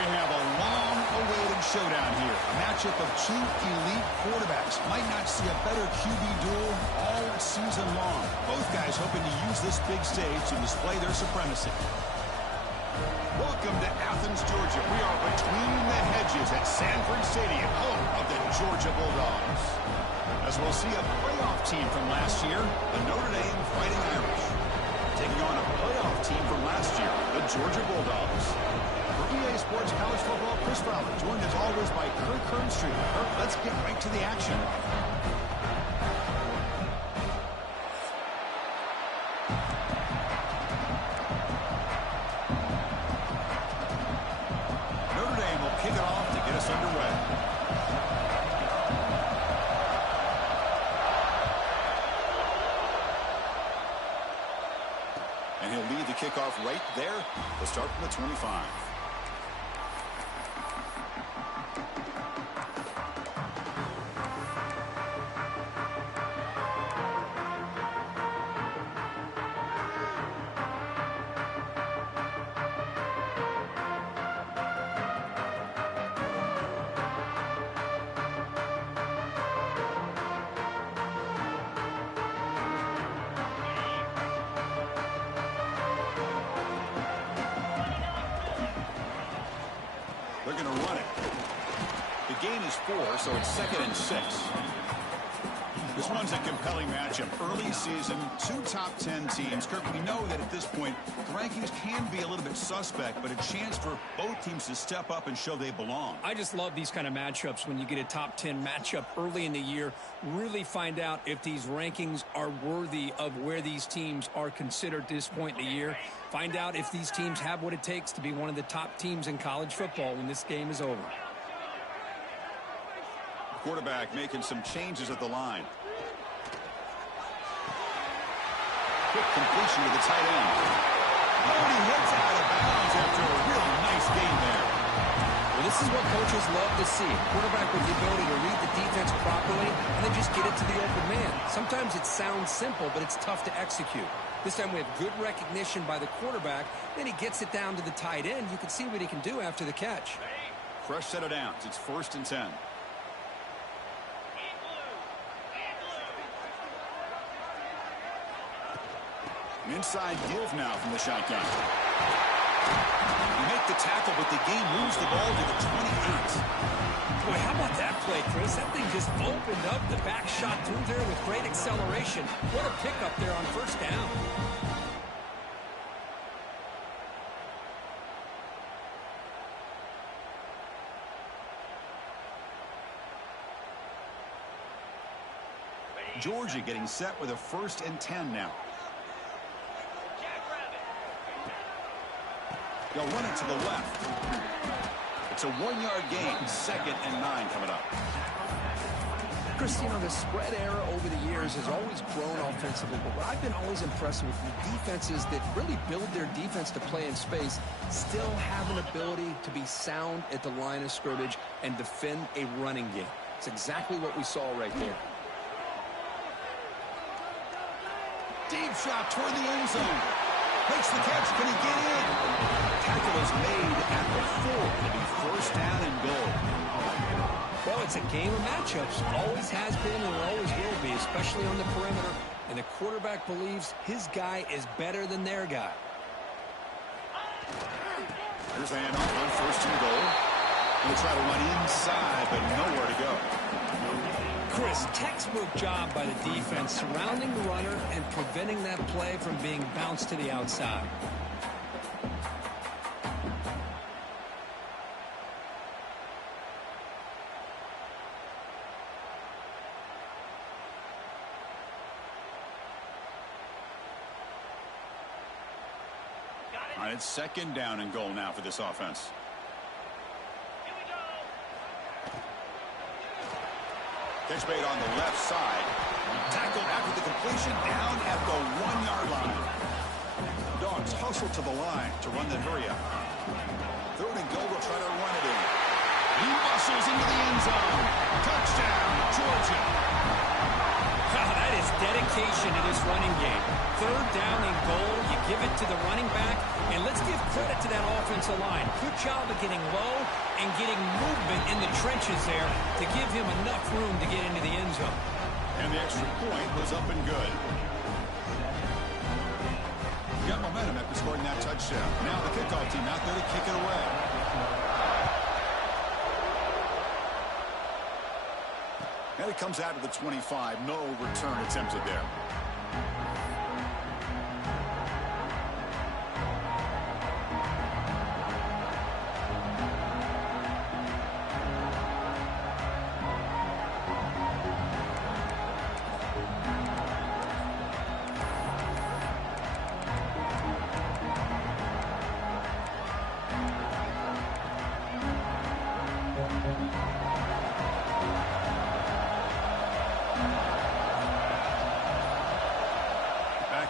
we have a long-awaited showdown here. A matchup of two elite quarterbacks. Might not see a better QB duel all season long. Both guys hoping to use this big stage to display their supremacy. Welcome to Athens, Georgia. We are between the hedges at Sanford Stadium, home of the Georgia Bulldogs. As we'll see a playoff team from last year, the Notre Dame Fighting Irish, taking on a playoff team from last year, the Georgia Bulldogs. For EA Sports College Football, Chris Fowler, joined as always by Kirk Herbstreit. Kirk, let's get right to the action. Notre Dame will kick it off to get us underway. And he'll lead the kickoff right there. We'll start from the 25. They're going to run it. The gain is 4, so it's 2nd and 6. This one's a compelling matchup. Early season, two top 10 teams. Kirk, we know that at this point, the rankings can be a little bit suspect, but a chance for both teams to step up and show they belong. I just love these kind of matchups when you get a top 10 matchup early in the year. Really find out if these rankings are worthy of where these teams are considered at this point in the year. Find out if these teams have what it takes to be one of the top teams in college football when this game is over. Quarterback making some changes at the line. Quick completion to the tight end. Oh, he hits out of bounds after a really nice game there. Well, this is what coaches love to see. Quarterback with the ability to read the defense properly and then just get it to the open man. Sometimes it sounds simple, but it's tough to execute. This time we have good recognition by the quarterback. Then he gets it down to the tight end. You can see what he can do after the catch. Fresh set of downs. It's 1st and 10. An inside give now from the shotgun. You make the tackle, but the game moves the ball to the 28. Boy, how about that play, Chris? That thing just opened up. The back shot through there with great acceleration. What a pickup there on 1st down. Georgia getting set with a 1st and 10 now. They'll run it to the left. It's a 1-yard gain. 2nd and 9 coming up. Chris, you know, the spread era over the years has always grown offensively, but what I've been always impressed with the defenses that really build their defense to play in space still have an ability to be sound at the line of scrimmage and defend a running game. It's exactly what we saw right there. Deep shot toward the end zone. Makes the catch. Can he get in? Tackle is made at the 4. It'll be 1st down and goal. Well, it's a game of matchups. Always has been and always will be, especially on the perimeter. And the quarterback believes his guy is better than their guy. Here's the handoff on 1st and goal. He'll try to run inside, but nowhere to go. Chris, textbook job by the defense surrounding the runner and preventing that play from being bounced to the outside. All right, it's 2nd down and goal now for this offense. Catch made on the left side. Tackled after the completion down at the 1-yard line. Dogs hustle to the line to run the hurry up. 3rd and goal, will try to run it in. He muscles into the end zone. Touchdown, Georgia. Wow, that is dedication. dedication to this running game. Third down and goal, you give it to the running back, and let's give credit to that offensive line. Good job of getting low and getting movement in the trenches there to give him enough room to get into the end zone. And the extra point was up and good. Got momentum after scoring that touchdown. Now the kickoff team out there to kick it away. And it comes out to the 25. No return attempted there.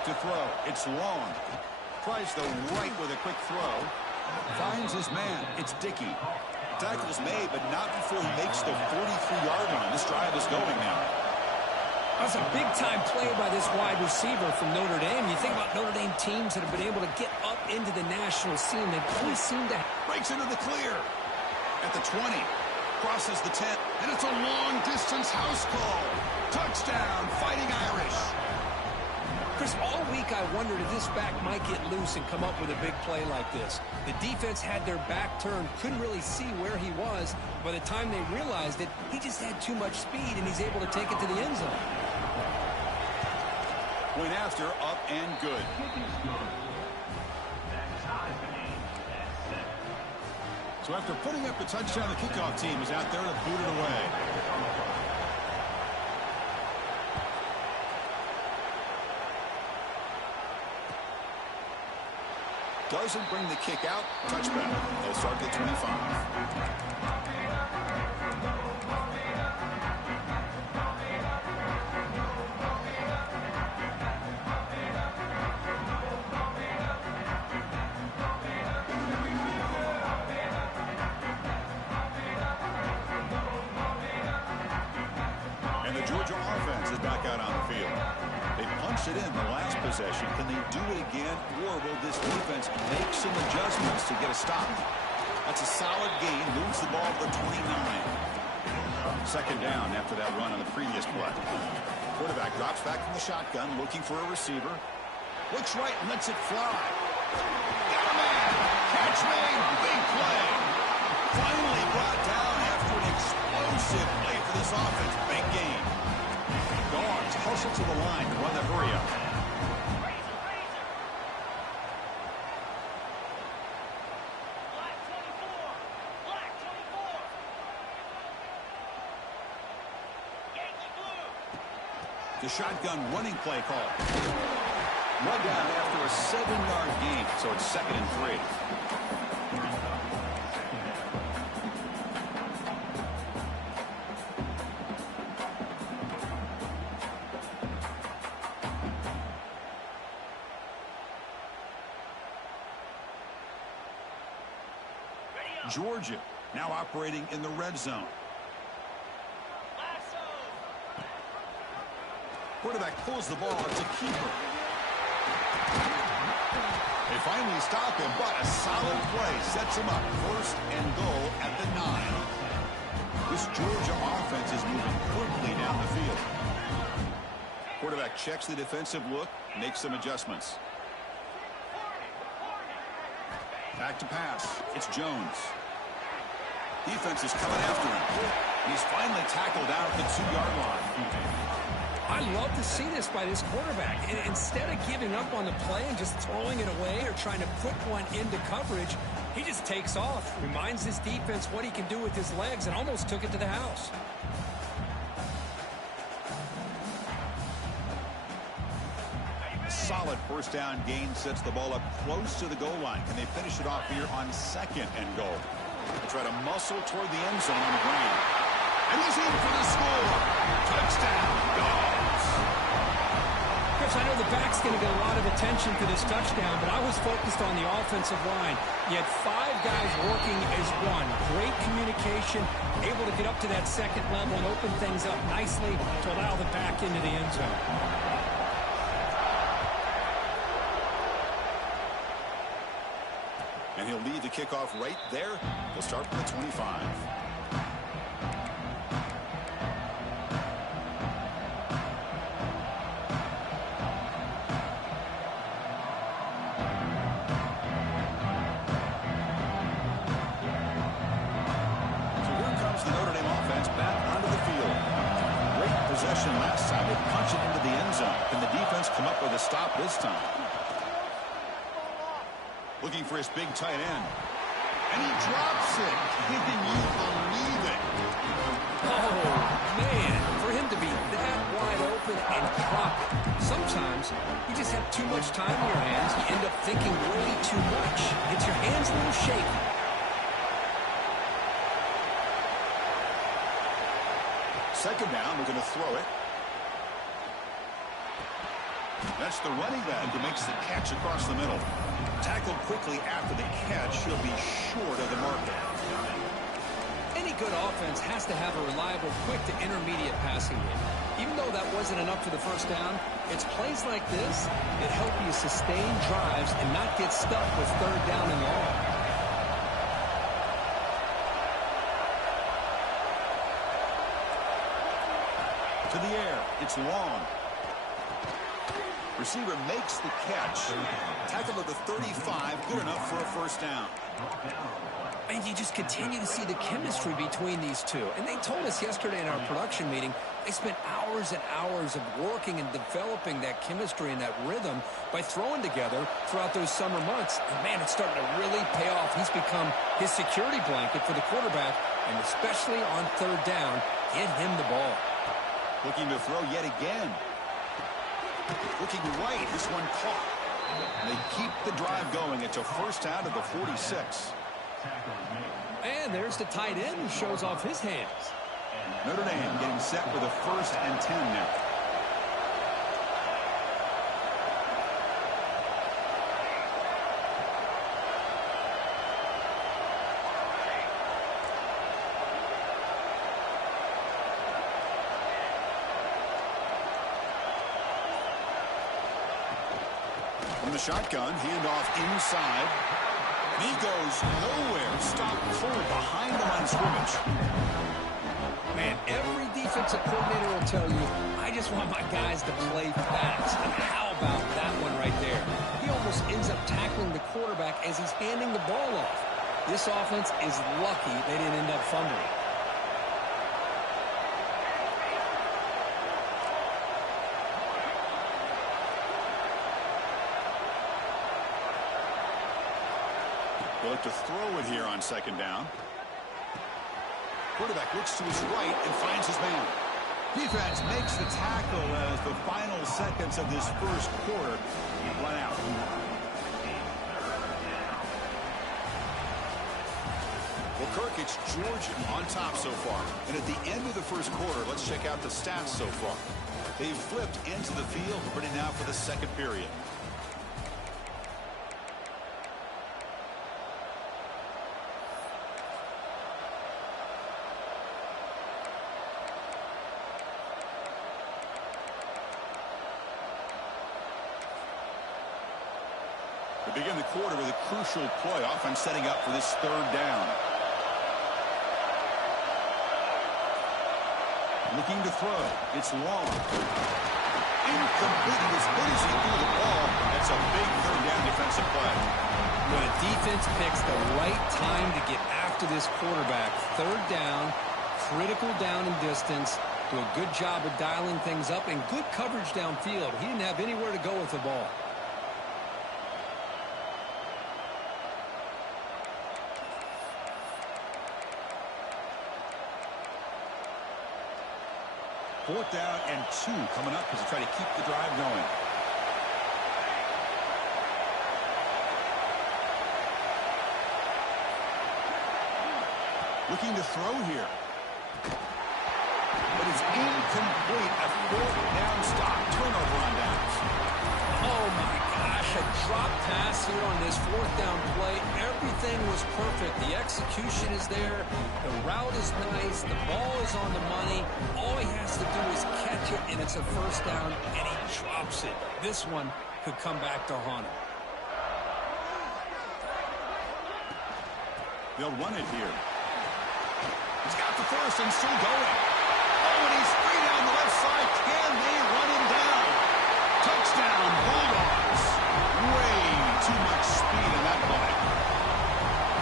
To throw. It's long. Tries the right with a quick throw. Finds his man. It's Dickey. Tackle's made, but not before he makes the 43-yard line. This drive is going now. That's a big-time play by this wide receiver from Notre Dame. You think about Notre Dame teams that have been able to get up into the national scene. They've always seemed to... Breaks into the clear. At the 20. Crosses the 10. And it's a long-distance house call. Touchdown, Fighting Irish. Chris, all week I wondered if this back might get loose and come up with a big play like this. The defense had their back turned, couldn't really see where he was. By the time they realized it, he just had too much speed, and he's able to take it to the end zone. Point after, up and good. So after putting up the touchdown, the kickoff team is out there to boot it away. Doesn't bring the kick out. Touchback. They'll start at the 25. And the Georgia offense is back out on the field. They punched it in the last possession. Can they do it again, or will this defense make some adjustments to get a stop? That's a solid gain. Moves the ball to the 29. Second down after that run on the previous play. Quarterback drops back from the shotgun, looking for a receiver. Looks right and lets it fly. Got a man! Catch made! Big play! Finally brought down after an explosive play for this offense. Big game. Dogs hustle to the line to run the hurry up. The shotgun running play call. Run down after a 7-yard gain, so it's 2nd and 3. Georgia now operating in the red zone. Quarterback pulls the ball. It's a keeper. They finally stop him, but a solid play sets him up. 1st and goal at the 9. This Georgia offense is moving quickly down the field. Quarterback checks the defensive look, makes some adjustments. Back to pass. It's Jones. Defense is coming after him. He's finally tackled out at the 2-yard line. I love to see this by this quarterback. And instead of giving up on the play and just throwing it away or trying to put one into coverage, he just takes off, reminds his defense what he can do with his legs, and almost took it to the house. Solid 1st down gain sets the ball up close to the goal line. Can they finish it off here on 2nd and goal? They try to muscle toward the end zone on the ground. And he's in for the score. Touchdown, Dogs. Chris, Coach, I know the back's going to get a lot of attention for this touchdown, but I was focused on the offensive line. You had 5 guys working as one. Great communication, able to get up to that second level and open things up nicely to allow the back into the end zone. And he'll lead the kickoff right there. He'll start from the 25. The Notre Dame offense back onto the field. Great possession last time. They punch it into the end zone. Can the defense come up with a stop this time? Looking for his big tight end. And he drops it. Can you believe it? Oh, man. For him to be that wide open and drop it. Sometimes you just have too much time in your hands. You end up thinking way too much. Gets your hands a little shaky. Second down, we're going to throw it. That's the running back who makes the catch across the middle. Tackled quickly after the catch. He'll be short of the mark. Any good offense has to have a reliable, quick to intermediate passing game. Even though that wasn't enough for the first down, it's plays like this that help you sustain drives and not get stuck with third down and long. To the air. It's long. Receiver makes the catch. Tackled at the 35. Good enough for a first down. And you just continue to see the chemistry between these two. And they told us yesterday in our production meeting, they spent hours and hours of working and developing that chemistry and that rhythm by throwing together throughout those summer months. And, man, it's starting to really pay off. He's become his security blanket for the quarterback, and especially on third down, get him the ball. Looking to throw yet again. Looking right. This one caught. They keep the drive going. It's a first down at the 46. And there's the tight end who shows off his hands. Notre Dame getting set for the 1st and 10 now. From the shotgun, handoff inside. And he goes nowhere. Stop cold behind him on scrimmage. Man, every defensive coordinator will tell you, I just want my guys to play fast. And how about that one right there? He almost ends up tackling the quarterback as he's handing the ball off. This offense is lucky they didn't end up fumbling. They'll look to throw it here on second down. Quarterback looks to his right and finds his man. Defense makes the tackle as the final seconds of this first quarter run out. Well, Kirk, it's Georgia on top so far. And at the end of the first quarter, let's check out the stats so far. They've flipped into the field, ready now for the second period. They begin the quarter with a crucial play. Offense setting up for this third down. Looking to throw. It's long. Incomplete. As good as he threw the ball, that's a big third down defensive play. When a defense picks the right time to get after this quarterback, third down, critical down and distance, do a good job of dialing things up, and good coverage downfield. He didn't have anywhere to go with the ball. Fourth down and 2 coming up as they try to keep the drive going. Looking to throw here. But it's incomplete. A fourth down stop. Turnover on downs. here on this fourth down play. Everything was perfect. The execution is there. The route is nice. The ball is on the money. All he has to do is catch it, and it's a first down, and he drops it. This one could come back to haunt him. They'll run it here. He's got the first and still going. Oh, and he's free down the left side. Can they run him down? Touchdown, Bulldogs. Way too much speed in that play.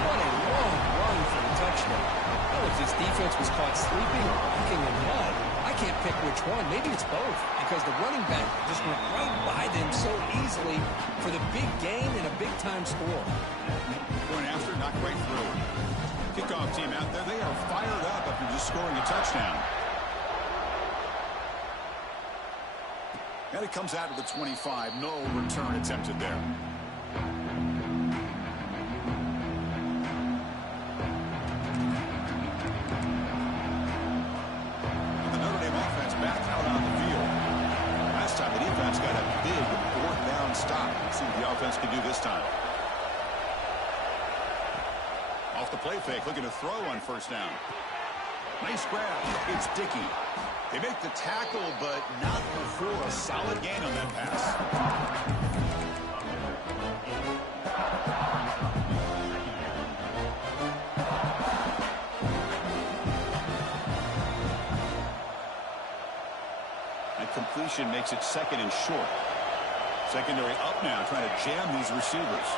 What a long run for the touchdown. Well, if this defense was caught sleeping or walking in mud, I can't pick which one. Maybe it's both, because the running back just went right by them so easily for the big gain and a big-time score. Going after, not quite through. Kickoff team out there, they are fired up after just scoring a touchdown. And it comes out of the 25. No return attempted there. And the Notre Dame offense back out on the field. Last time the defense got a big fourth down stop. Let's see what the offense can do this time. Off the play fake, looking to throw on first down. Nice grab. It's Dickey. They make the tackle, but not before a solid gain on that pass. And completion makes it second and short. Secondary up now, trying to jam these receivers.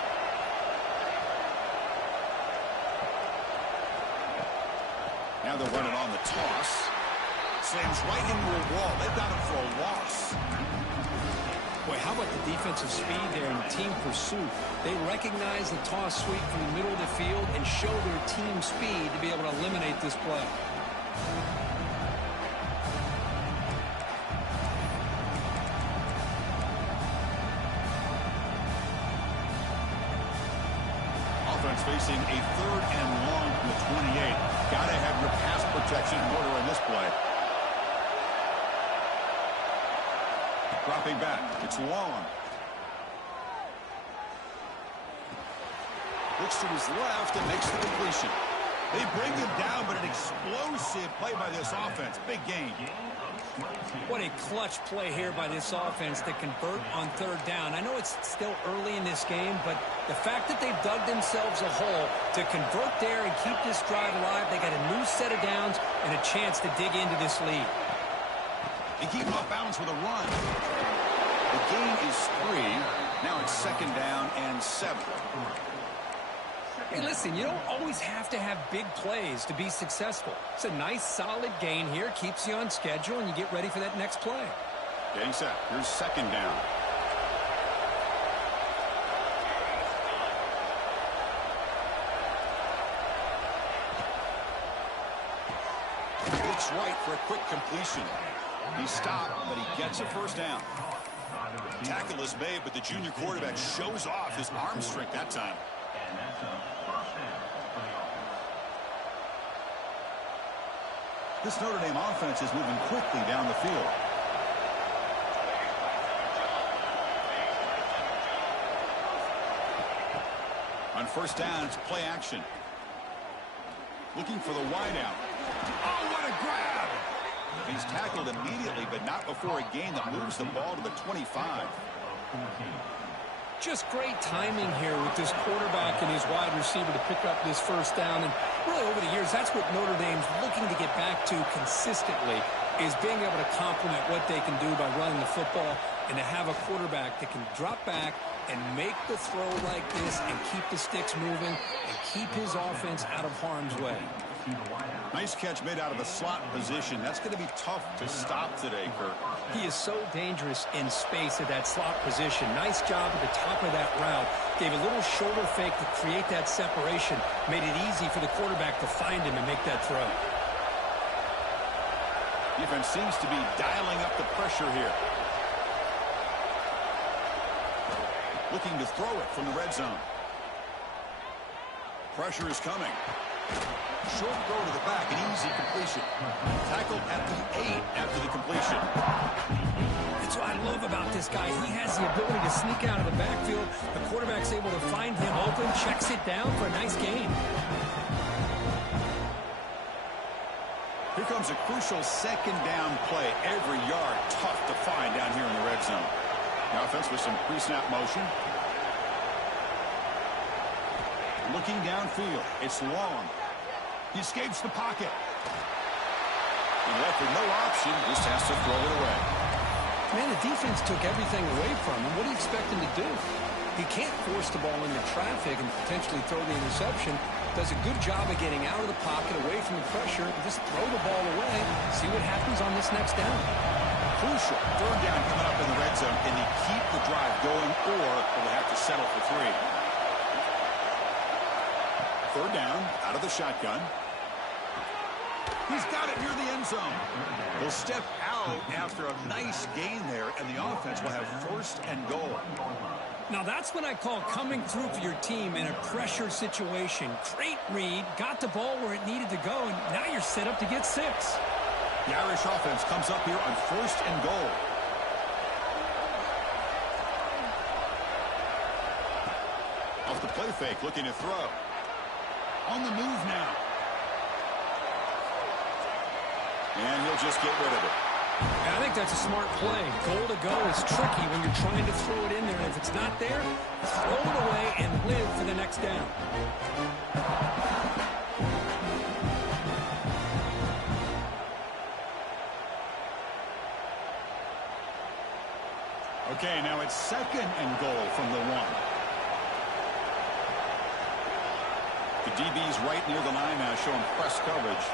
Now they're running on the toss. Slams right into a wall. They've got him for a loss. Boy, how about the defensive speed there and the team pursuit? They recognize the toss sweep from the middle of the field and show their team speed to be able to eliminate this play. Offense facing a third and long from the 28. Got to have your pass protection in order in this play. Dropping back. It's long. Looks to his left and makes the completion. They bring him down, but an explosive play by this offense. Big gain. What a clutch play here by this offense to convert on third down. I know it's still early in this game, but the fact that they've dug themselves a hole to convert there and keep this drive alive, they got a new set of downs and a chance to dig into this lead. They keep him off balance with a run. The gain is 3. Now it's second down and 7. Hey, listen, you don't always have to have big plays to be successful. It's a nice, solid gain here. Keeps you on schedule, and you get ready for that next play. Getting set. Here's second down. Looks right for a quick completion. He stopped, but he gets a first down. Tackle is made, but the junior quarterback shows off his arm strength that time. This Notre Dame offense is moving quickly down the field. On first down, it's play action. Looking for the wideout. Oh, what a grab! He's tackled immediately, but not before a gain that moves the ball to the 25. Just great timing here with this quarterback and his wide receiver to pick up this first down. And really over the years, that's what Notre Dame's looking to get back to consistently, is being able to complement what they can do by running the football and to have a quarterback that can drop back and make the throw like this and keep the sticks moving and keep his offense out of harm's way. Nice catch made out of a slot position. That's going to be tough to stop today, Kirk. He is so dangerous in space at that slot position. Nice job at the top of that route. Gave a little shoulder fake to create that separation. Made it easy for the quarterback to find him and make that throw. Defense seems to be dialing up the pressure here. Looking to throw it from the red zone. Pressure is coming. Short throw to the back, an easy completion. Tackled at the 8 after the completion. That's why I love love about this guy, he has the ability to sneak out of the backfield. The quarterback's able to find him open, checks it down for a nice gain. Here comes a crucial second down play. Every yard tough to find down here in the red zone. The offense with some pre-snap motion. Looking downfield. It's long. He escapes the pocket. And left with no option. Just has to throw it away. Man, the defense took everything away from him. What do you expect him to do? He can't force the ball into traffic and potentially throw the interception. Does a good job of getting out of the pocket, away from the pressure, and just throw the ball away. See what happens on this next down. Crucial. Third down coming up in the red zone. Can he keep the drive going, or will they have to settle for 3? Third down, out of the shotgun. He's got it near the end zone. He'll step out after a nice gain there, and the offense will have first and goal. Now that's what I call coming through for your team in a pressure situation. Great read, got the ball where it needed to go, and now you're set up to get 6. The Irish offense comes up here on first and goal. Off the play fake, looking to throw. On the move now. And he'll just get rid of it. I think that's a smart play. Goal to go is tricky when you're trying to throw it in there. If it's not there, throw it away and live for the next down. Okay, now it's second and goal from the 1. The DB's right near the line now, showing press coverage.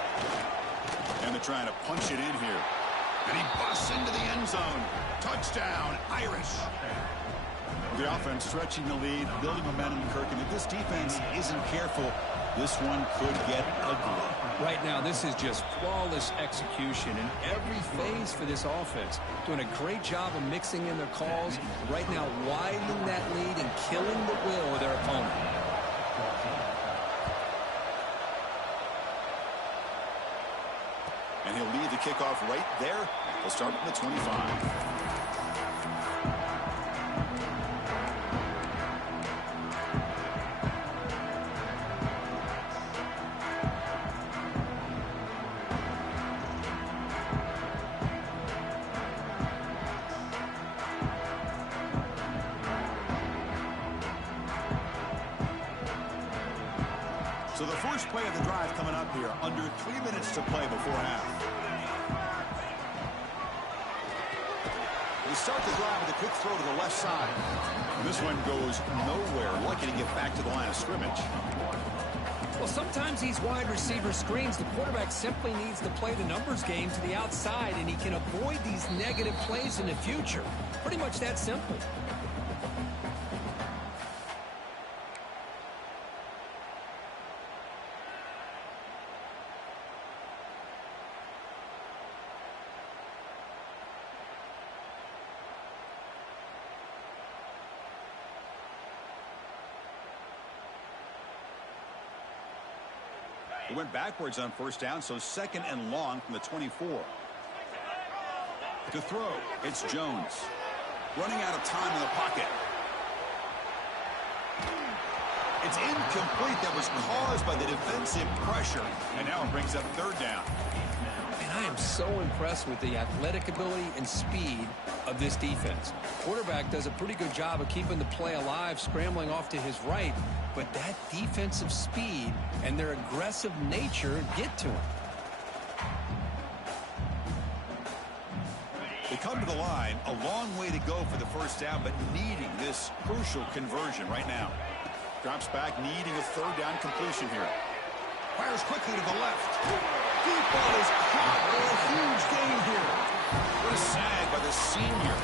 And they're trying to punch it in here. And he busts into the end zone. Touchdown, Irish. The offense stretching the lead, building momentum, Kirk. And if this defense isn't careful, this one could get ugly. Right now, this is just flawless execution in every phase for this offense. Doing a great job of mixing in their calls. Right now, widening that lead and killing the will of their opponent. And he'll lead the kickoff right there. They'll start from the 25. So the first play of the drive coming up here. Under 3 minutes to play before half. They start the drive with a quick throw to the left side. And this one goes nowhere. Lucky to get back to the line of scrimmage. Well, sometimes these wide receiver screens, the quarterback simply needs to play the numbers game to the outside, and he can avoid these negative plays in the future. Pretty much that simple. It went backwards on first down, so second and long from the 24. To throw, it's Jones. Running out of time in the pocket. It's incomplete. That was caused by the defensive pressure. And now it brings up third down. And I am so impressed with the athletic ability and speed of this defense. Quarterback does a pretty good job of keeping the play alive, scrambling off to his right. But that defensive speed and their aggressive nature get to him. They come to the line, a long way to go for the first down, but needing this crucial conversion right now. Drops back, needing a third down completion here. Fires quickly to the left. Deep ball is caught for a huge gain here. What a snag by the senior.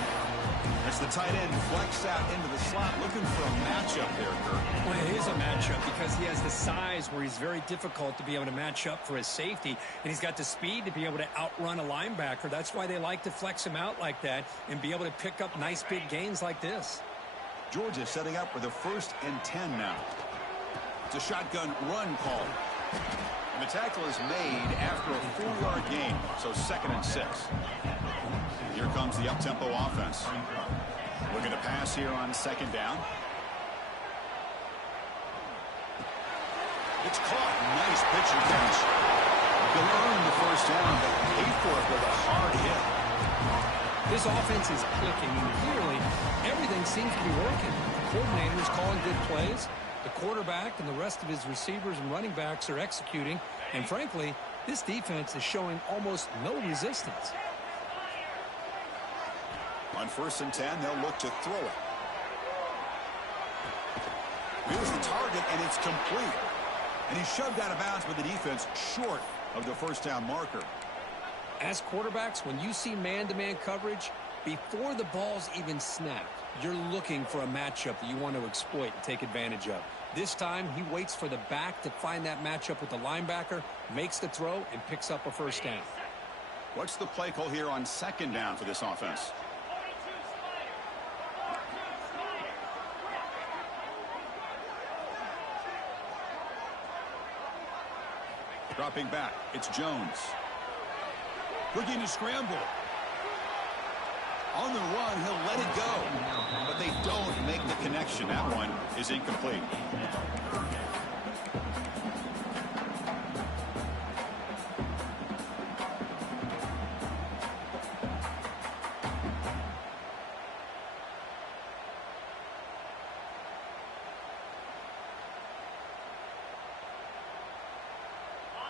As the tight end flexed out into the slot, looking for a matchup there, Kirk. Well, it is a matchup because he has the size where he's very difficult to be able to match up for his safety, and he's got the speed to be able to outrun a linebacker. That's why they like to flex him out like that and be able to pick up nice big gains like this. Georgia setting up for the 1st and 10 now. It's a shotgun run call. The tackle is made after a 4-yard gain, so 2nd and 6. Here comes the up-tempo offense. Looking to pass here on 2nd down. It's caught. Nice pitch and catch. You'll earn the 1st down, but pay for it with a hard hit. This offense is clicking, and clearly everything seems to be working. The coordinator's calling good plays. The quarterback and the rest of his receivers and running backs are executing. And frankly, this defense is showing almost no resistance. On 1st and 10, they'll look to throw it. Here's the target, and it's complete. And he's shoved out of bounds with the defense short of the 1st down marker. As quarterbacks, when you see man-to-man coverage, before the ball's even snapped, you're looking for a matchup that you want to exploit and take advantage of. This time, he waits for the back to find that matchup with the linebacker, makes the throw, and picks up a 1st down. What's the play call here on 2nd down for this offense? Dropping back, it's Jones. Looking to scramble. On the run, he'll let it go. But they don't make the connection. That one is incomplete.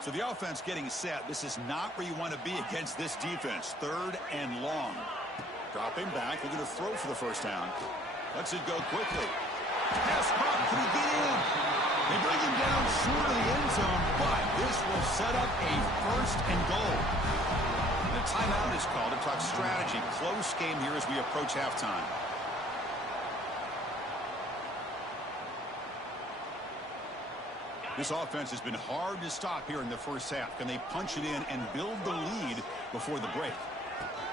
So the offense getting set. This is not where you want to be against this defense. 3rd and long. Dropping back. Looking to throw for the 1st down. Lets it go quickly. Pass caught. Can he get in? They bring him down short of the end zone, but this will set up a 1st and goal. The timeout is called to talk strategy. Close game here as we approach halftime. This offense has been hard to stop here in the 1st half. Can they punch it in and build the lead before the break?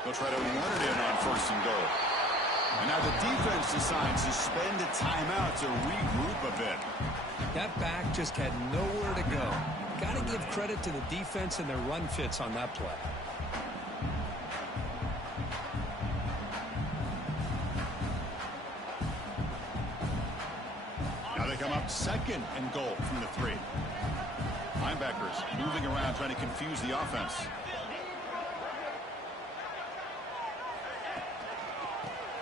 They'll try to run it in on 1st and goal. And now the defense decides to spend a timeout to regroup a bit. That back just had nowhere to go. Got to give credit to the defense and their run fits on that play. Now they come up 2nd and goal from the 3. Linebackers moving around trying to confuse the offense.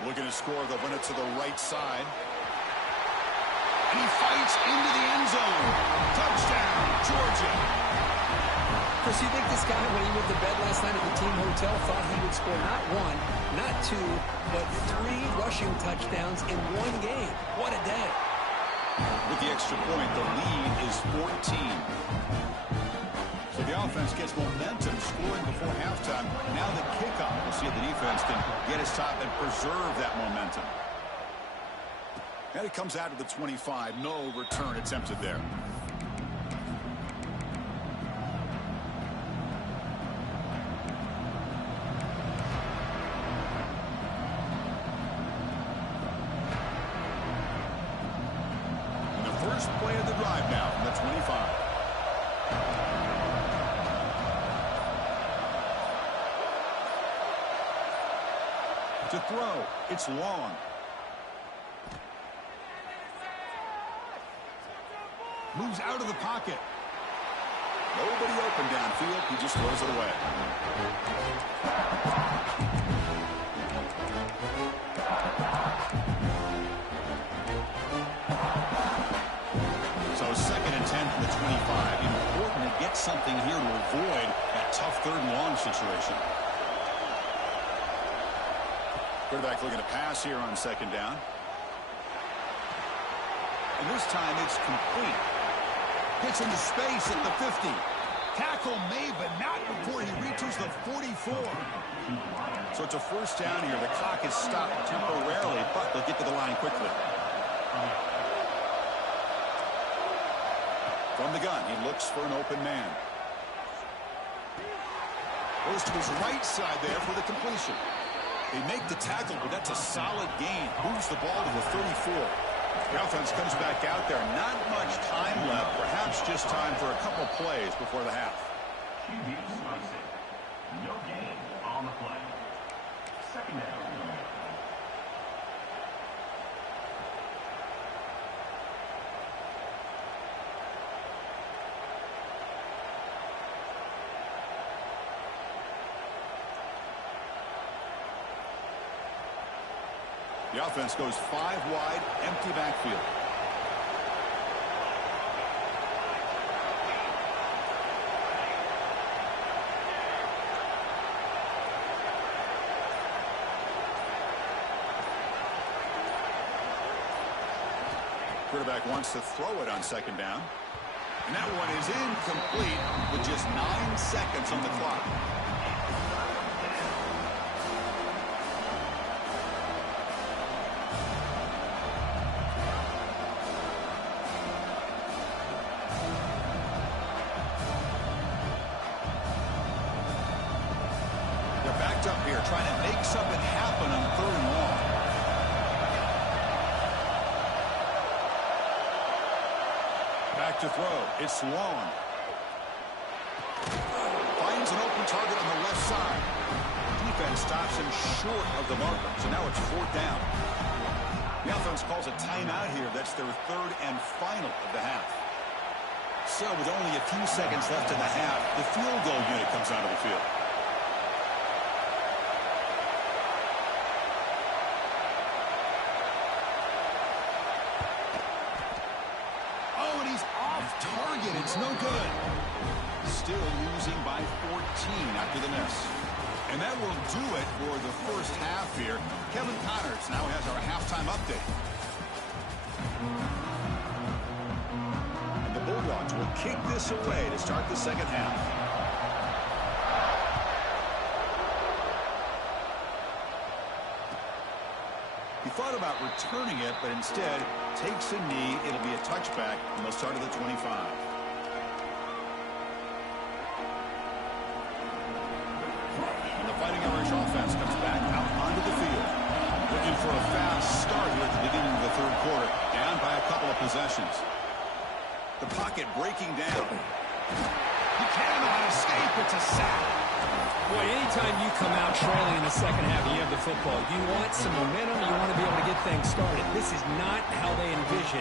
Looking to score, they'll run it to the right side. And he fights into the end zone. Touchdown, Georgia. Chris, you think this guy, when he went to bed last night at the team hotel, thought he would score not 1, not 2, but 3 rushing touchdowns in one game? What a day. With the extra point, the lead is 14. So the offense gets momentum, scoring before halftime. Now the kickoff. We'll see if the defense can get his top and preserve that momentum. And it comes out of the 25. No return attempted there. And the first play of the drive now from the 25. To throw, it's long. Moves out of the pocket. Nobody open downfield. He just throws it away. So 2nd and 10 from the 25. Important to get something here to avoid that tough 3rd and long situation. Quarterback looking to pass here on 2nd down. And this time it's complete. Gets into space at the 50. Tackle made, but not before he reaches the 44. So it's a 1st down here. The clock is stopped temporarily, but they'll get to the line quickly. From the gun, he looks for an open man. Goes to his right side there for the completion. They make the tackle, but that's a solid gain. Moves the ball to the 34. The offense comes back out there. Not much time left. Perhaps just time for a couple plays before the half. QB strikes it. No gain on the play. Second down. The offense goes 5 wide, empty backfield. Quarterback wants to throw it on second down. And that one is incomplete with just 9 seconds on the clock. Up here trying to make something happen on 3rd and long. Back to throw. It's long. Finds an open target on the left side. Defense stops him short of the marker. So now it's 4th down. The offense calls a timeout here. That's their 3rd and final of the half. So with only a few seconds left in the half, the field goal unit comes onto the field. Target, it's no good. Still losing by 14 after the miss. And that will do it for the first half here. Kevin Connors now has our halftime update. And the Bulldogs will kick this away to start the second half. He thought about returning it, but instead takes a knee. It'll be a touchback, and they'll start at the 25. And the Fighting Irish offense comes back out onto the field. Looking for a fast start here at the beginning of the 3rd quarter. Down by a couple of possessions. The pocket breaking down. He cannot escape. It's a sack. Boy, anytime you come out trailing in the second half and you have the football, you want some momentum, you want to be able to get things started. This is not how they envision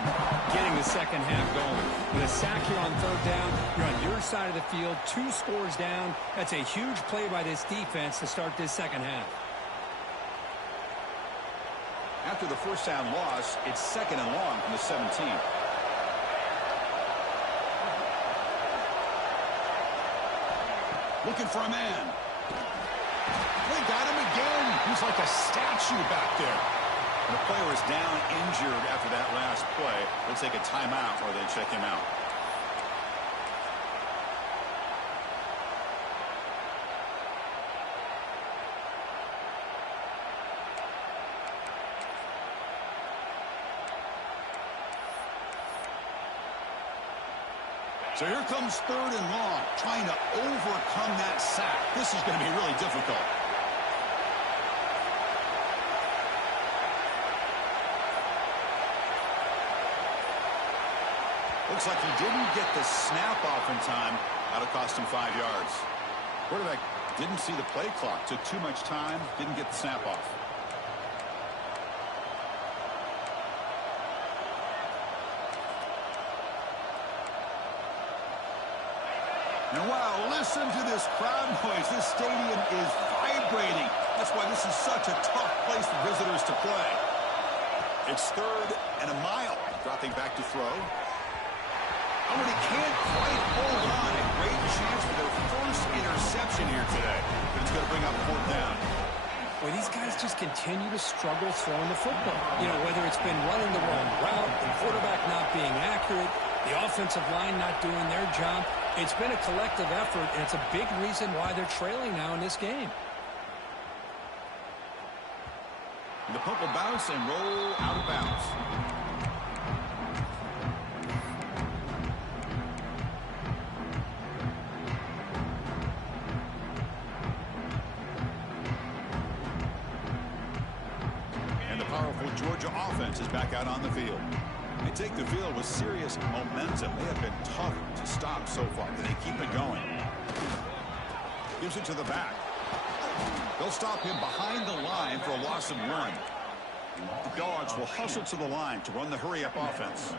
getting the second half going. With a sack here on 3rd down, you're on your side of the field, 2 scores down. That's a huge play by this defense to start this second half. After the first down loss, it's 2nd and long from the 17. Looking for a man. They got him again. He's like a statue back there. And the player is down injured after that last play. They'll take a timeout or they check him out. So here comes 3rd and long, trying to overcome that sack. This is going to be really difficult. Looks like he didn't get the snap off in time. That'll cost him 5 yards. Quarterback didn't see the play clock. Took too much time. Didn't get the snap off. And wow, listen to this crowd noise. This stadium is vibrating. That's why this is such a tough place for visitors to play. It's 3rd and a mile. Dropping back to throw. Oh, and he can't quite hold on. A great chance for their first interception here today. But it's going to bring up 4th down. Well, these guys just continue to struggle throwing the football. You know, whether it's been running the wrong route, the quarterback not being accurate, the offensive line not doing their job. It's been a collective effort, and it's a big reason why they're trailing now in this game. The punt will bounce and roll out of bounds. powerful Georgia offense is back out on the field. They take the field with serious momentum. They have been tough to stop so far. They keep it going. Gives it to the back. They'll stop him behind the line for a loss of 1. The Dogs will hustle to the line to run the hurry-up offense.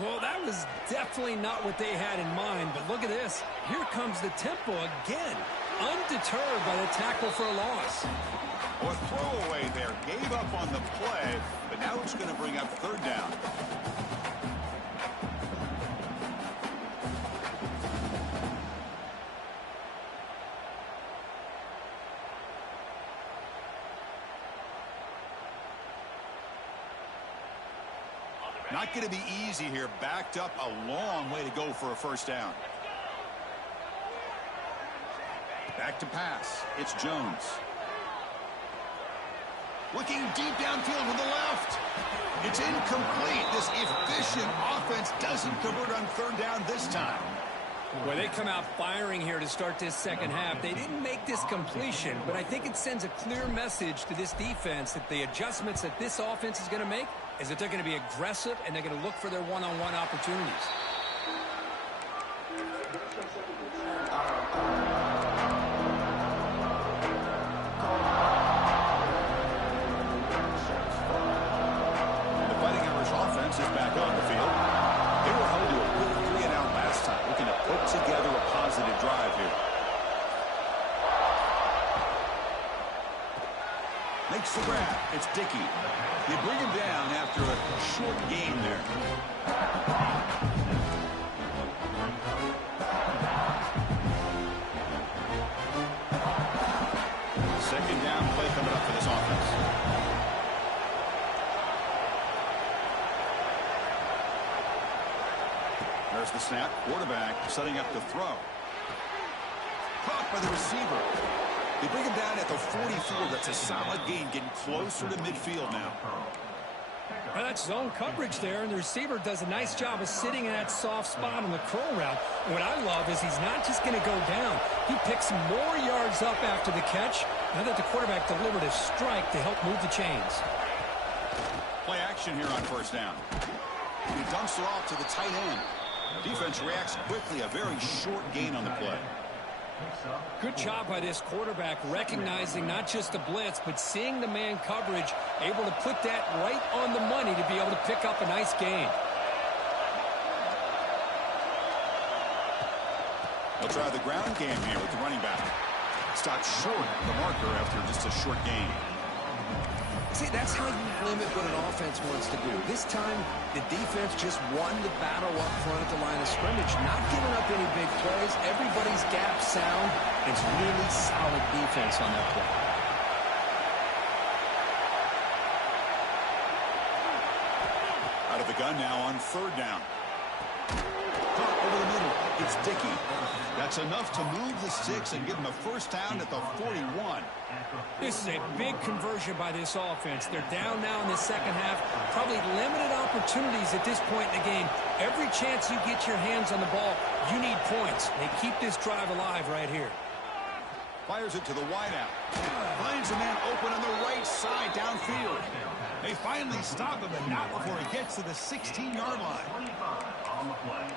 Well, that was definitely not what they had in mind, but look at this. Here comes the tempo again. Undeterred by the tackle for a loss. Well, a throwaway there. Gave up on the play, but now it's going to bring up 3rd down. Not going to be easy here. Backed up a long way to go for a 1st down. Back to pass. It's Jones. Looking deep downfield with the left. It's incomplete. This efficient offense doesn't convert on 3rd down this time. Well, they come out firing here to start this second half. They didn't make this completion, but I think it sends a clear message to this defense that the adjustments that this offense is going to make is that they're going to be aggressive and they're going to look for their one-on-one opportunities. The Fighting Irish offense is back on the field. They were held to a quick 3-and-out last time, looking to put together a positive drive here. Makes the grab. It's Dickey. They bring him down after a short gain there. 2nd down play coming up for this offense. There's the snap. Quarterback setting up the throw. Caught by the receiver. They bring him down at the 44. That's a solid gain, getting closer to midfield now. Well, that's zone coverage there, and the receiver does a nice job of sitting in that soft spot on the curl route. And what I love is he's not just going to go down. He picks more yards up after the catch now that the quarterback delivered a strike to help move the chains. Play action here on 1st down. He dumps it off to the tight end. Defense reacts quickly. A very short gain on the play. Good job by this quarterback recognizing not just the blitz, but seeing the man coverage, able to put that right on the money to be able to pick up a nice gain. They'll try the ground game here with the running back. Stopped short of the marker after just a short gain. See, that's how you limit what an offense wants to do. This time, the defense just won the battle up front at the line of scrimmage, not giving up any big plays. Everybody's gap sound. It's really solid defense on that play. Out of the gun now on 3rd down. Caught over the middle. It's Dickey. That's enough to move the sticks and give them a 1st down at the 41. This is a big conversion by this offense. They're down now in the second half. Probably limited opportunities at this point in the game. Every chance you get your hands on the ball, you need points. They keep this drive alive right here. Fires it to the wideout. Finds a man open on the right side downfield. They finally stop him, but not before he gets to the 16-yard line.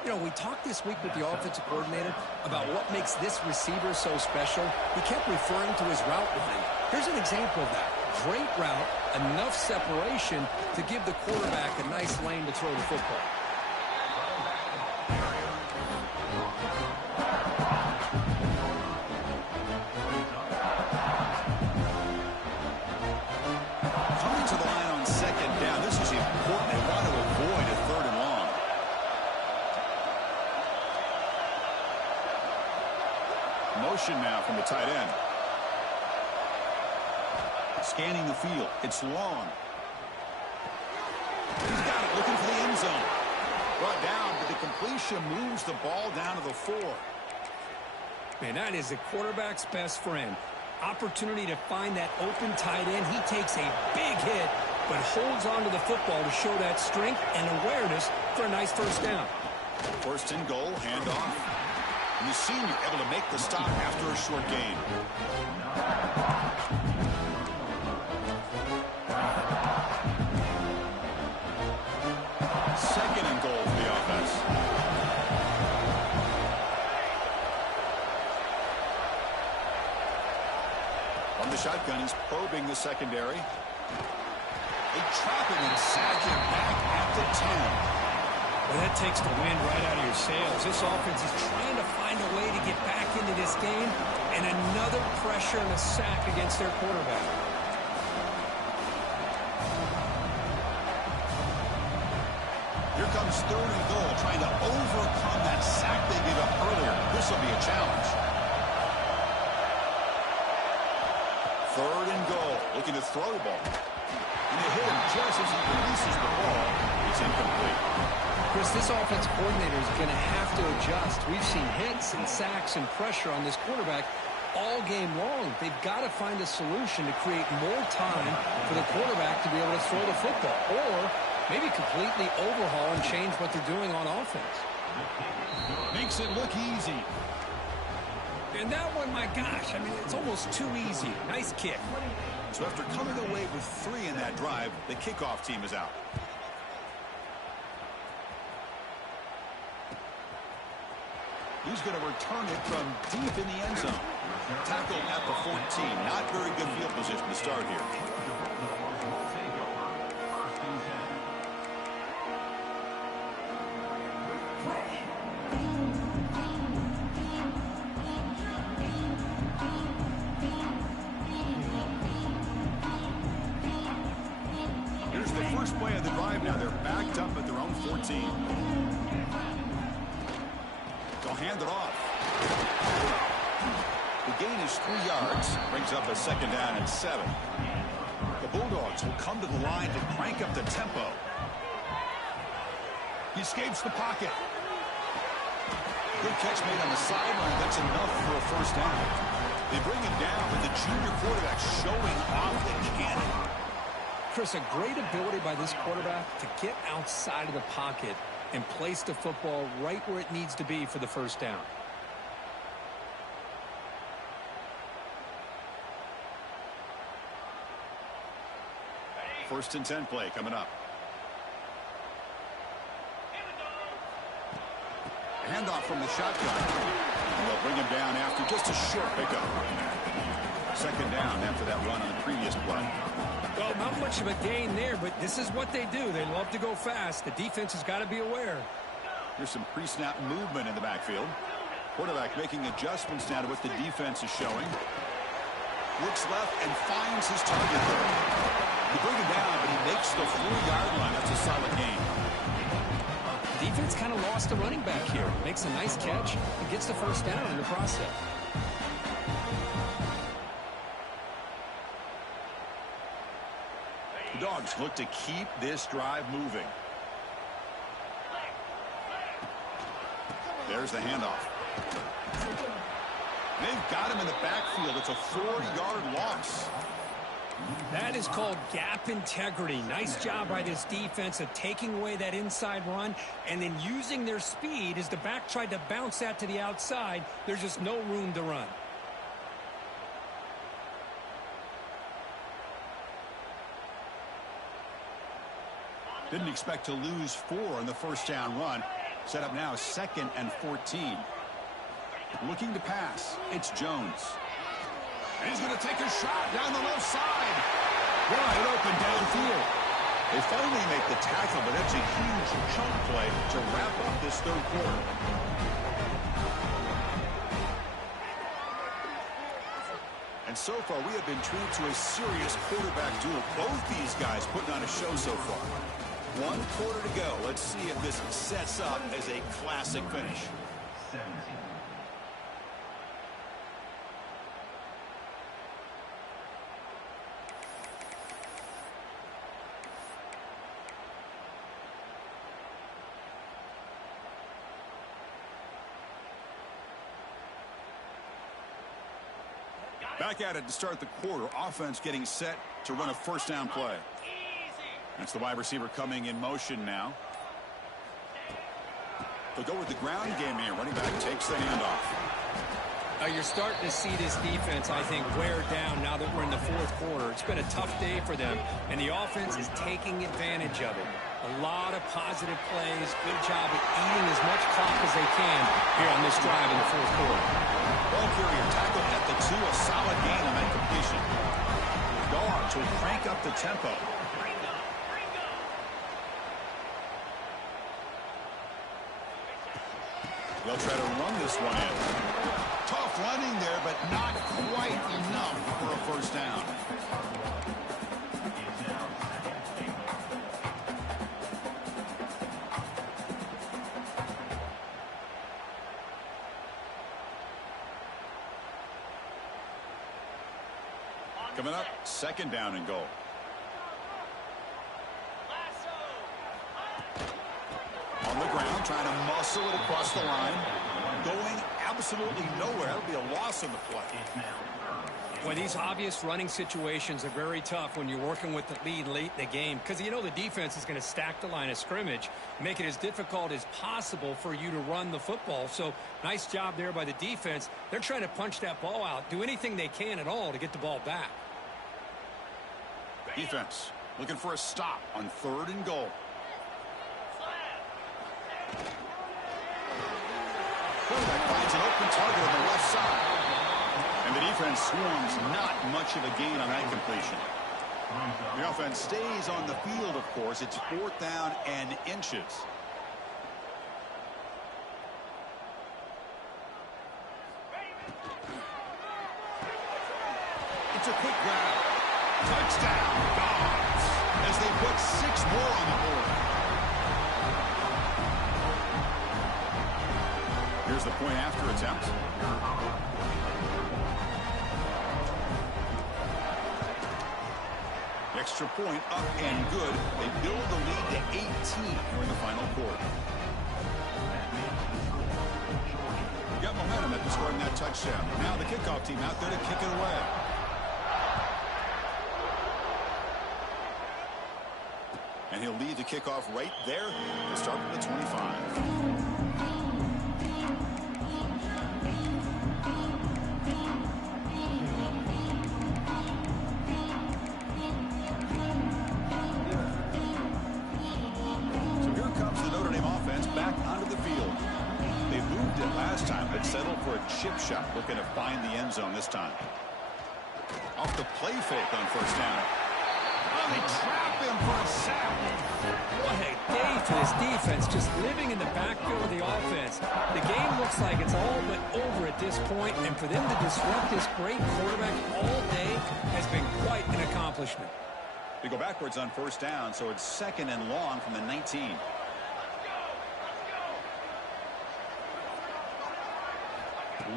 You know, we talked this week with the offensive coordinator about what makes this receiver so special. He kept referring to his route running. Here's an example of that. Great route, enough separation to give the quarterback a nice lane to throw the football. Coming to the line on 2nd down. This is important. They want to avoid a 3rd and long. Motion now from the tight end. Scanning the field. It's long. He's got it, looking for the end zone. Brought down, but the completion moves the ball down to the 4. Man, that is the quarterback's best friend. Opportunity to find that open tight end. He takes a big hit, but holds on to the football to show that strength and awareness for a nice 1st down. 1st and goal, handoff. And the senior able to make the stop after a short gain. shotgun. He's probing the secondary. They trap him and sack him back at the 10. Well, that takes the wind right out of your sails. This offense is trying to find a way to get back into this game, and another pressure and a sack against their quarterback. Here comes 3rd and goal, trying to overcome that sack they gave up earlier. This will be a challenge. 3rd and goal, looking to throw the ball. And they hit him just as he releases the ball. It's incomplete. Chris, this offensive coordinator is going to have to adjust. We've seen hits and sacks and pressure on this quarterback all game long. They've got to find a solution to create more time for the quarterback to be able to throw the football, or maybe completely overhaul and change what they're doing on offense. Makes it look easy. And that one, my gosh, I mean, it's almost too easy. Nice kick. So after coming away with 3 in that drive, the kickoff team is out. He's going to return it from deep in the end zone. Tackled at the 14. Not very good field position to start here. Here's the first play of the drive now. They're backed up at their own 14. They'll hand it off. The gain is 3 yards. Brings up a 2nd down and 7. The Bulldogs will come to the line to crank up the tempo. He escapes the pocket. Good catch made on the sideline. That's enough for a 1st down. They bring him down, but the junior quarterback showing off the cannon. Chris, a great ability by this quarterback to get outside of the pocket and place the football right where it needs to be for the 1st down. First and 10 play coming up. Handoff from the shotgun. And they'll bring him down after just a short pickup. 2nd down after that run on the previous play. Well, not much of a gain there, but this is what they do. They love to go fast. The defense has got to be aware. There's some pre-snap movement in the backfield. Quarterback making adjustments now to what the defense is showing. Looks left and finds his target there. They bring him down, but he makes the 4-yard line. That's a solid gain. Defense kind of lost a running back here. Makes a nice catch and gets the 1st down in the process. The Dogs look to keep this drive moving. There's the handoff. They've got him in the backfield. It's a 4-yard loss. That is called gap integrity. Nice job by this defense of taking away that inside run and then using their speed as the back tried to bounce that to the outside. There's just no room to run. Didn't expect to lose 4 on the 1st down run. Set up now 2nd and 14. Looking to pass. It's Jones. And he's going to take a shot down the left side. Wide open downfield. They finally make the tackle, but that's a huge chunk play to wrap up this 3rd quarter. And so far, we have been treated to a serious quarterback duel. Both these guys putting on a show so far. 1 quarter to go. Let's see if this sets up as a classic finish. 17. Back at it to start the quarter. Offense getting set to run a 1st down play. That's the wide receiver coming in motion now. They'll go with the ground game here. Running back takes the handoff. You're starting to see this defense, I think, wear down now that we're in the 4th quarter. It's been a tough day for them, and the offense is taking advantage of it. A lot of positive plays. Good job at eating as much clock as they can here on this drive in the 4th quarter. Ball carrier tackled at the 2. A solid gain on that completion. which will crank up the tempo. They'll try to run this one in. Tough running there, but not quite enough for a first down. Coming up, second down and goal. On the ground, trying to muscle it across the line. Going absolutely nowhere. That'll be a loss on the play. Well, these obvious running situations are very tough when you're working with the lead late in the game, because you know the defense is going to stack the line of scrimmage, make it as difficult as possible for you to run the football. So nice job there by the defense. They're trying to punch that ball out, do anything they can at all to get the ball back. Defense looking for a stop on third and goal. Quarterback finds an open target on the left side. And the defense swarms, not much of a gain on that completion. The offense stays on the field, of course. It's fourth down and inches. It's a quick grab. Touchdown, Dogs, as they put 6 more on the board. Here's the point after attempt. Extra point up and good. They build the lead to 18 here in the final quarter. Got momentum after scoring that touchdown. Now the kickoff team out there to kick it away. And he'll lead the kickoff right there to start at the 25. Settle for a chip shot, looking to find the end zone this time. Off the play fake on first down. Oh, they trap him for a sack. What a day for this defense, just living in the backfield of the offense. The game looks like it's all but over at this point, and for them to disrupt this great quarterback all day has been quite an accomplishment. They go backwards on first down, so it's second and long from the 19.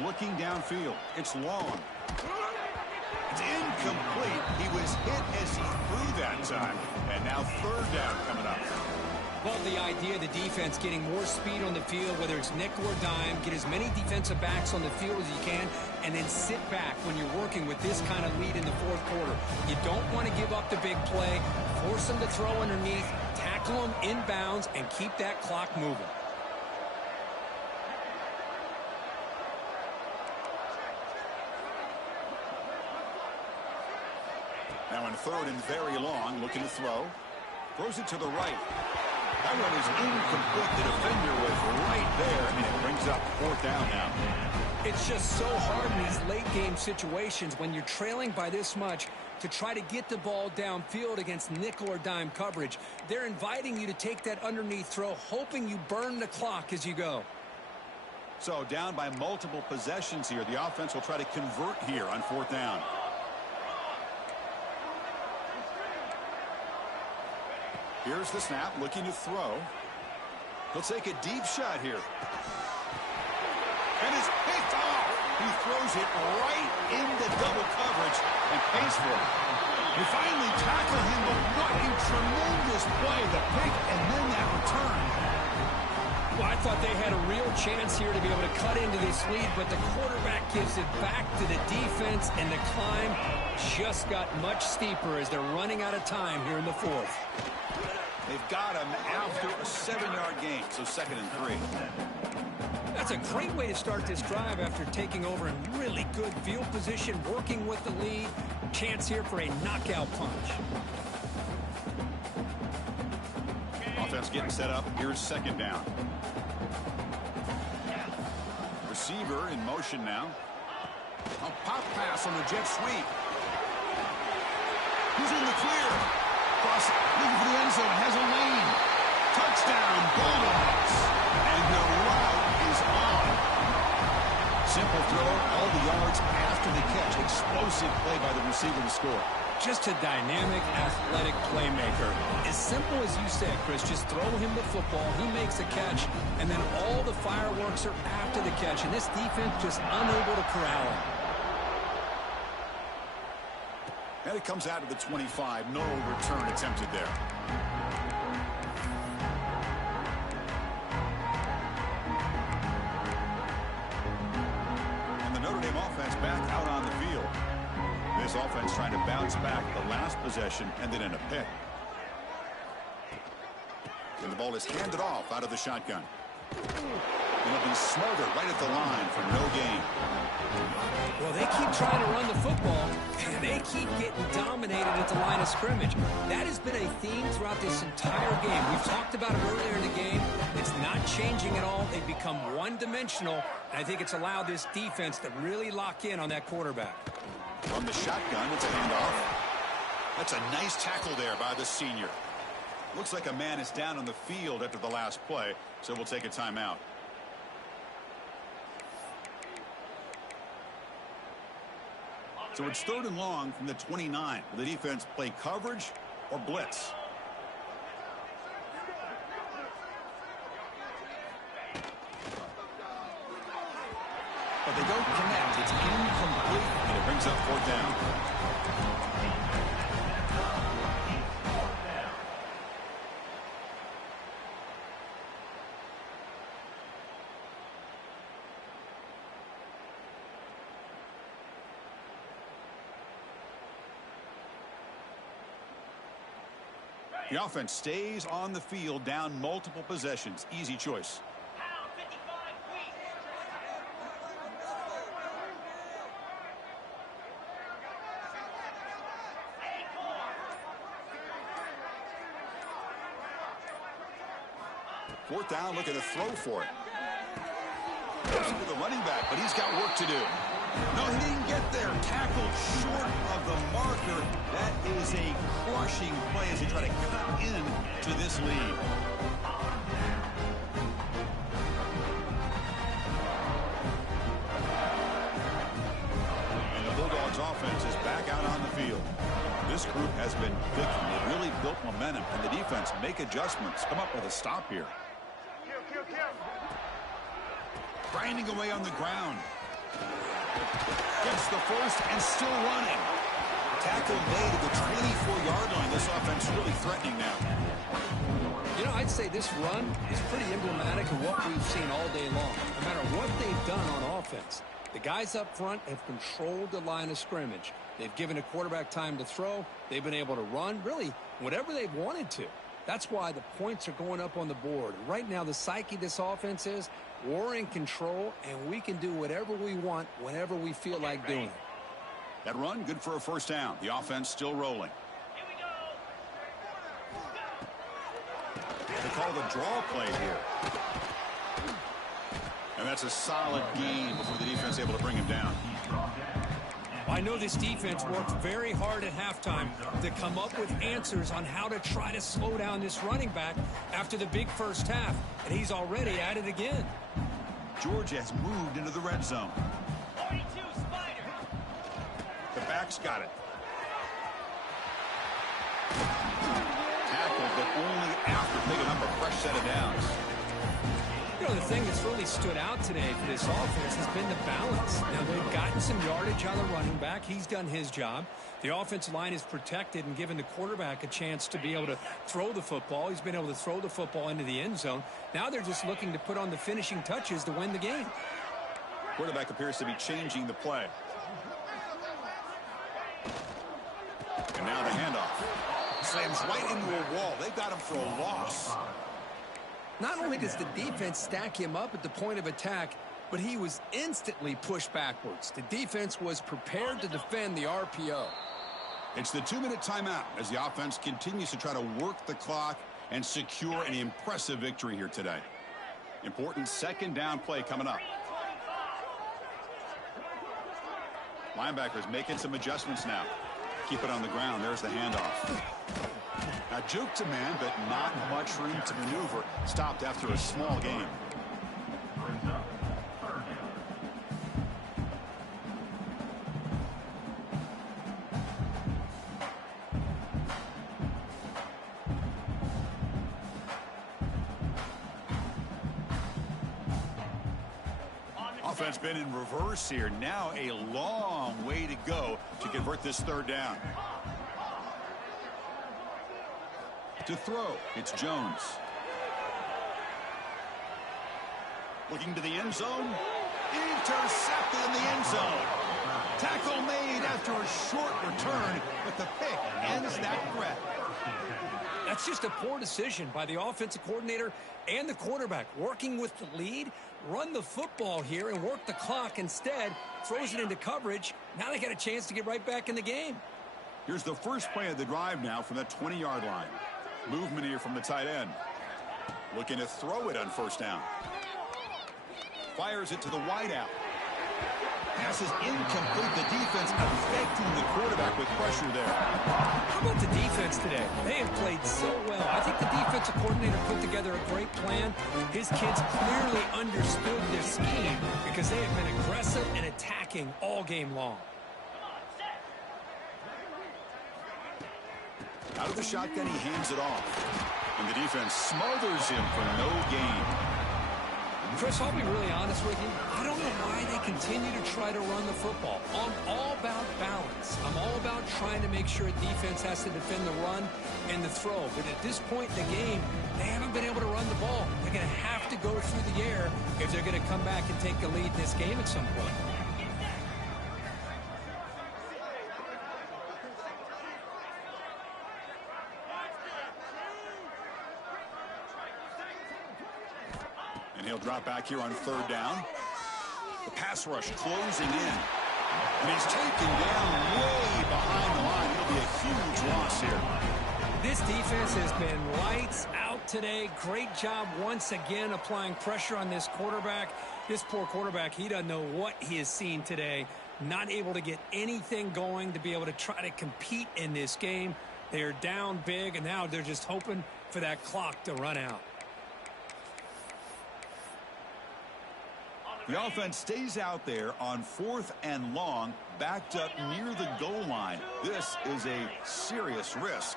Looking downfield. It's long. It's incomplete. He was hit as he threw that time. And now third down coming up. Well, the idea of the defense getting more speed on the field, whether it's nickel or dime, get as many defensive backs on the field as you can, and then sit back when you're working with this kind of lead in the fourth quarter. You don't want to give up the big play. Force them to throw underneath, tackle them inbounds, and keep that clock moving. Now in third and very long, looking to throw. Throws it to the right. That one is incomplete. The defender was right there, and it brings up fourth down now. It's just so hard in these late game situations when you're trailing by this much to try to get the ball downfield against nickel or dime coverage. They're inviting you to take that underneath throw, hoping you burn the clock as you go. So down by multiple possessions here. The offense will try to convert here on fourth down. Here's the snap, looking to throw. He'll take a deep shot here. And it's picked off. He throws it right into double coverage and pays for it. They finally tackle him, but what a tremendous play. The pick and then that return. Well, I thought they had a real chance here to be able to cut into this lead, but the quarterback gives it back to the defense, and the climb just got much steeper as they're running out of time here in the fourth. They've got him after a 7-yard gain, so second and 3. That's a great way to start this drive after taking over in really good field position, working with the lead. Chance here for a knockout punch. Offense getting set up. Here's second down. Receiver in motion now. A pop pass on the jet sweep. He's in the clear. Cross, looking for the end zone, has a lane. Touchdown, Bulldogs. And the route is on. Simple throw, all the yards after the catch. Explosive play by the receiver to score. Just a dynamic, athletic playmaker. As simple as you said, Chris, just throw him the football, he makes a catch, and then all the fireworks are after the catch, and this defense just unable to corral him. And it comes out of the 25. No return attempted there. And the Notre Dame offense back out on the field. This offense trying to bounce back the last possession, ended in a pick. And the ball is handed off out of the shotgun. And it'll be smothered right at the line for no gain. Well, they keep trying to run the football, and they keep getting dominated at the line of scrimmage. That has been a theme throughout this entire game. We've talked about it earlier in the game. It's not changing at all. They've become one-dimensional, and I think it's allowed this defense to really lock in on that quarterback. From the shotgun, it's a handoff. That's a nice tackle there by the senior. Looks like a man is down on the field after the last play, so we'll take a timeout. So it's 3rd and long from the 29. Will the defense play coverage or blitz? But they don't connect. It's incomplete, and it brings up 4th down. The offense stays on the field, down multiple possessions. Easy choice. Fourth down, looking to throw for it. Goes into the running back, but he's got work to do. No, he didn't get there. Tackled short of the marker. That is a crushing play as they try to cut in to this lead. And the Bulldogs offense is back out on the field. This group has been clicking. They really built momentum, and the defense make adjustments. Come up with a stop here. Grinding away on the ground. Gets the first and still running. Tackle made at the 24-yard line. This offense really threatening now. You know, I'd say this run is pretty emblematic of what we've seen all day long. No matter what they've done on offense, the guys up front have controlled the line of scrimmage. They've given a quarterback time to throw. They've been able to run, really, whatever they've wanted to. That's why the points are going up on the board. Right now, the psyche of this offense is we're in control, and we can do whatever we want whenever we feel like doing it. That run, good for a first down. The offense still rolling. They call the draw play here. And that's a solid gain before the defense is able to bring him down. I know this defense worked very hard at halftime to come up with answers on how to try to slow down this running back after the big first half, and he's already at it again. Georgia has moved into the red zone. 42 Spider. The back's got it. Tackled, but only after picking up a fresh set of downs. You know, the thing that's really stood out today for this offense has been the balance. Now, they've gotten some yardage on the running back. He's done his job. The offensive line is protected and given the quarterback a chance to be able to throw the football. He's been able to throw the football into the end zone. Now they're just looking to put on the finishing touches to win the game. Quarterback appears to be changing the play. And now the handoff. Slams right into a wall. They've got him for a loss. Not only does the defense stack him up at the point of attack, but he was instantly pushed backwards. The defense was prepared to defend the RPO. It's the 2-minute timeout as the offense continues to try to work the clock and secure an impressive victory here today. Important second down play coming up. Linebackers making some adjustments now. Keep it on the ground. There's the handoff. Now juke to man, but not much room to maneuver. Stopped after a small gain. Brings up third down. Offense been in reverse here. Now a long way to go to convert this third down. To throw, it's Jones. Looking to the end zone. Intercepted in the end zone. Tackle made after a short return, but the pick ends that threat. That's just a poor decision by the offensive coordinator and the quarterback. Working with the lead, run the football here and work the clock. Instead, throws it into coverage. Now they got a chance to get right back in the game. Here's the first play of the drive now from that 20-yard line. Movement here from the tight end. Looking to throw it on first down. Fires it to the wideout. Pass is incomplete. The defense affecting the quarterback with pressure there. How about the defense today? They have played so well. I think the defensive coordinator put together a great plan. His kids clearly understood their scheme because they have been aggressive and attacking all game long. Out of the shotgun, he hands it off. And the defense smothers him for no gain. Chris, I'll be really honest with you. I don't know why they continue to try to run the football. I'm all about balance. I'm all about trying to make sure a defense has to defend the run and the throw. But at this point in the game, they haven't been able to run the ball. They're going to have to go through the air if they're going to come back and take the lead in this game at some point. And he'll drop back here on third down. The pass rush closing in. And he's taken down way behind the line. It'll be a huge loss here. This defense has been lights out today. Great job once again applying pressure on this quarterback. This poor quarterback, he doesn't know what he has seen today. Not able to get anything going to be able to try to compete in this game. They're down big, and now they're just hoping for that clock to run out. The offense stays out there on 4th and long, backed up near the goal line. This is a serious risk.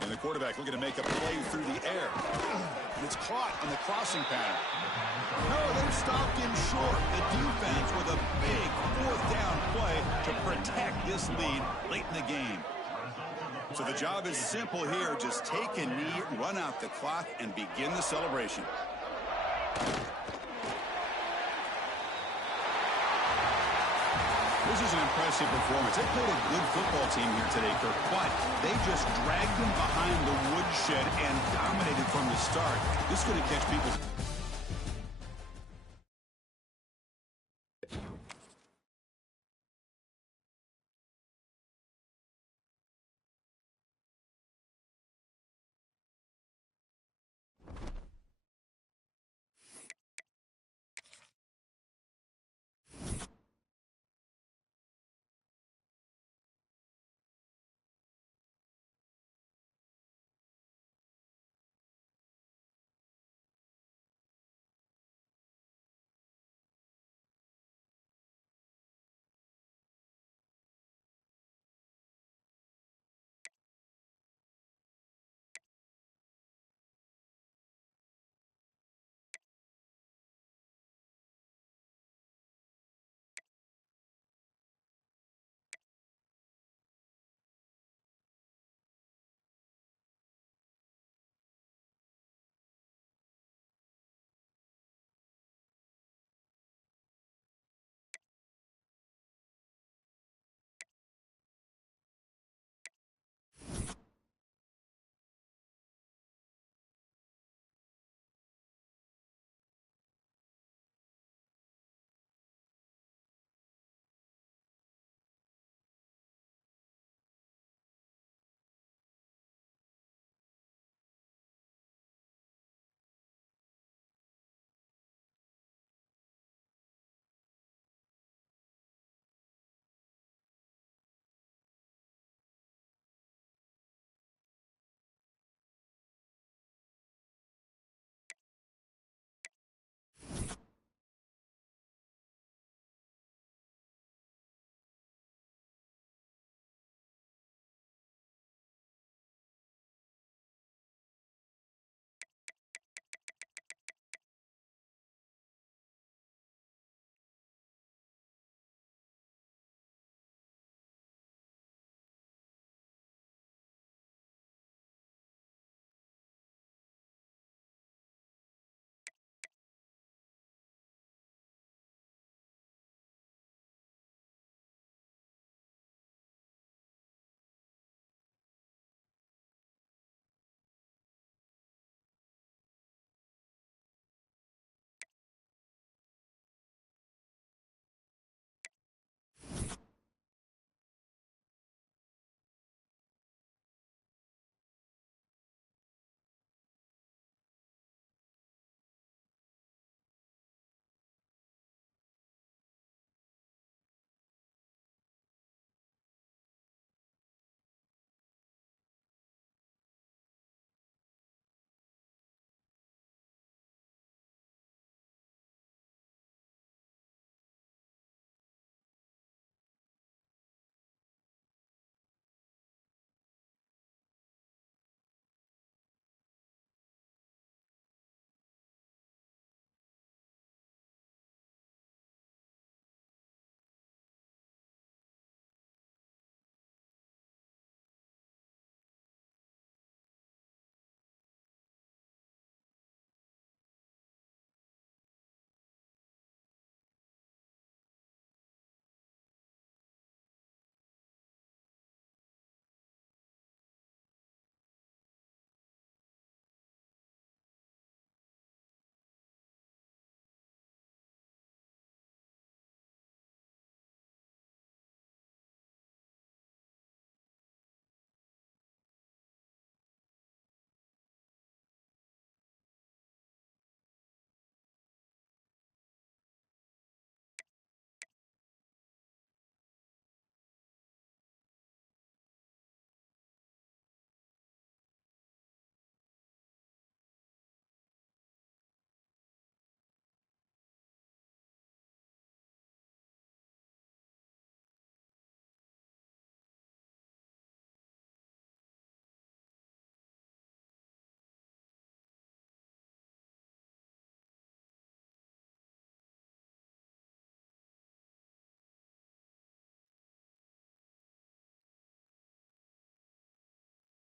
And the quarterback looking to make a play through the air. And it's caught on the crossing pattern. No, they've stopped him short. The defense with a big 4th down play to protect this lead late in the game. So the job is simple here. Just take a knee, run out the clock, and begin the celebration. This is an impressive performance. They played a good football team here today, Kirk, but they just dragged them behind the woodshed and dominated from the start. This is going to catch people's